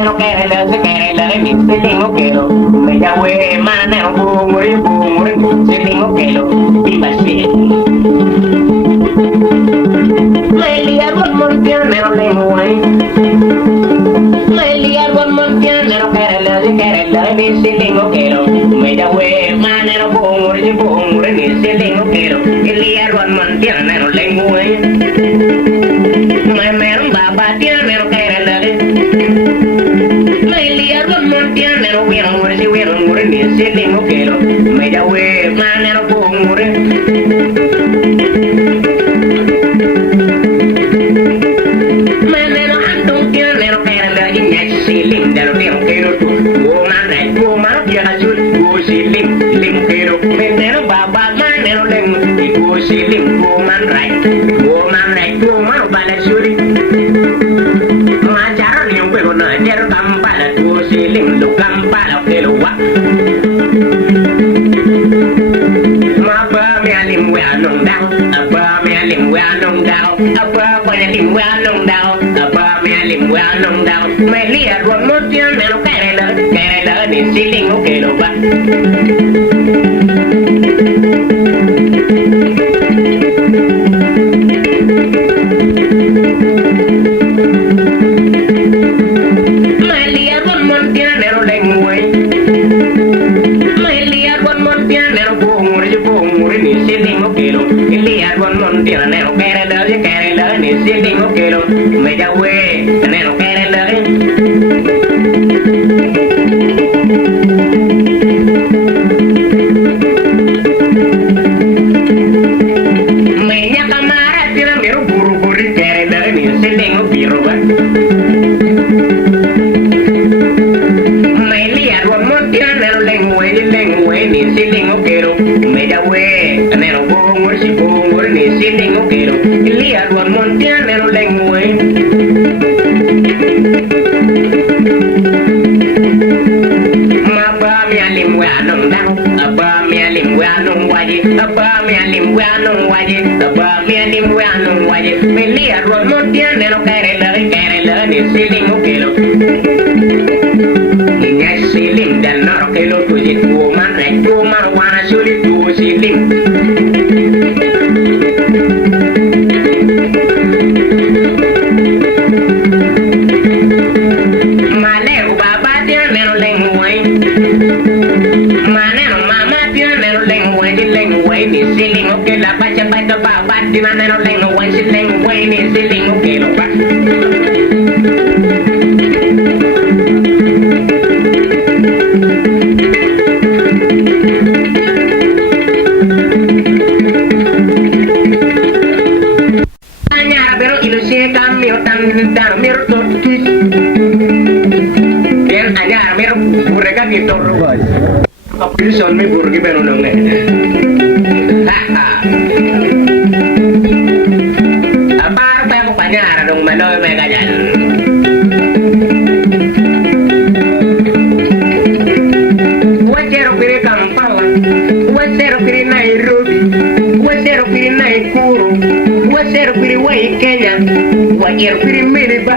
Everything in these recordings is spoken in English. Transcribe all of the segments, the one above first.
no quiere la se quiere la mi se tengo que lo me ya we mana no bu se tengo que lo y va ser me liar con montiano no le voy me liar con montiano no quiere la mi se tengo que lo me ya we mana no bu ni se tengo que lo y liar con montiano no le voy me baba tiene no quiere la me liar con montiano no voy ni se tengo que lo me ya we mana no bu me lía con moción me lo quiere la ni si tengo que lo va me lía con moción me lo lengüe me lía con moción me lo pongo ni si tengo que lo lía con moción me lo quiere la ni si tengo que lo me ya we me lo quiere la Son mi burgi pero no me. Apa mo panyara dong maloy me ganyan. Wajero piri Kampala, wajero piri Nairobi, wajero piri Nakuru, wajero piri Wai Kenya, wajero piri Miriba.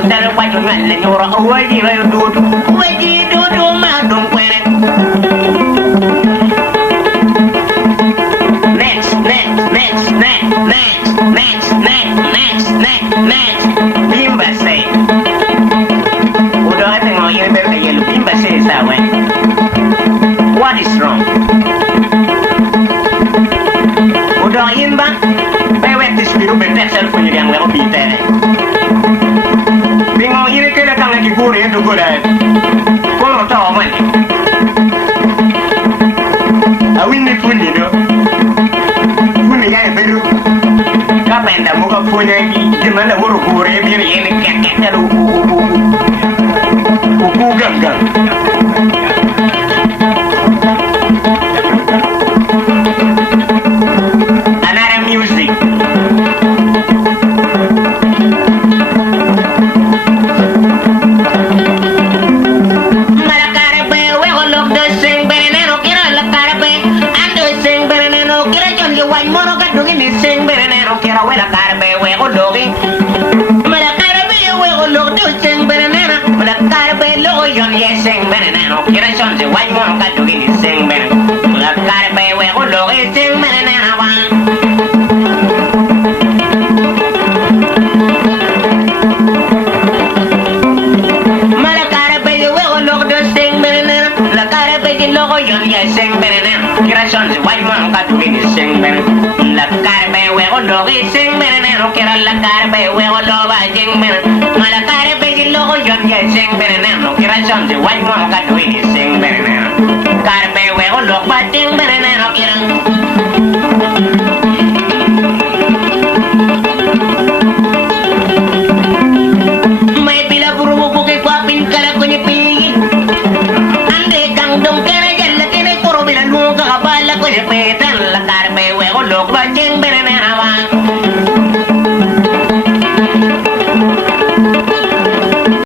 dong sel kwa jo ngal le nyoro waji ra do ma dong kwere next bimba say udah tengok yang berkaya bimba say sawe what is wrong udah imba pewek dispiru betek selfon yang lewat bite bingung ini kira kan lagi gure itu gure kalau tahu man awin ni pun itu pun ya beru kapan dah muka punya di mana gure biar ini kekeknya lu gam another music kira son se wai mo ka tu gi sing ben la kar be we ko lo gi sing ben na wa mala kar be we ko lo do sing ben na la kar be gi lo yon ye sing ben na kira son se wai mo ka tu gi sing ben la kar be we ko lo gi sing ben na kira la kar be we ko lo ba sing ben mala kar be gi lo yon ye sing ben na kira son se wai mo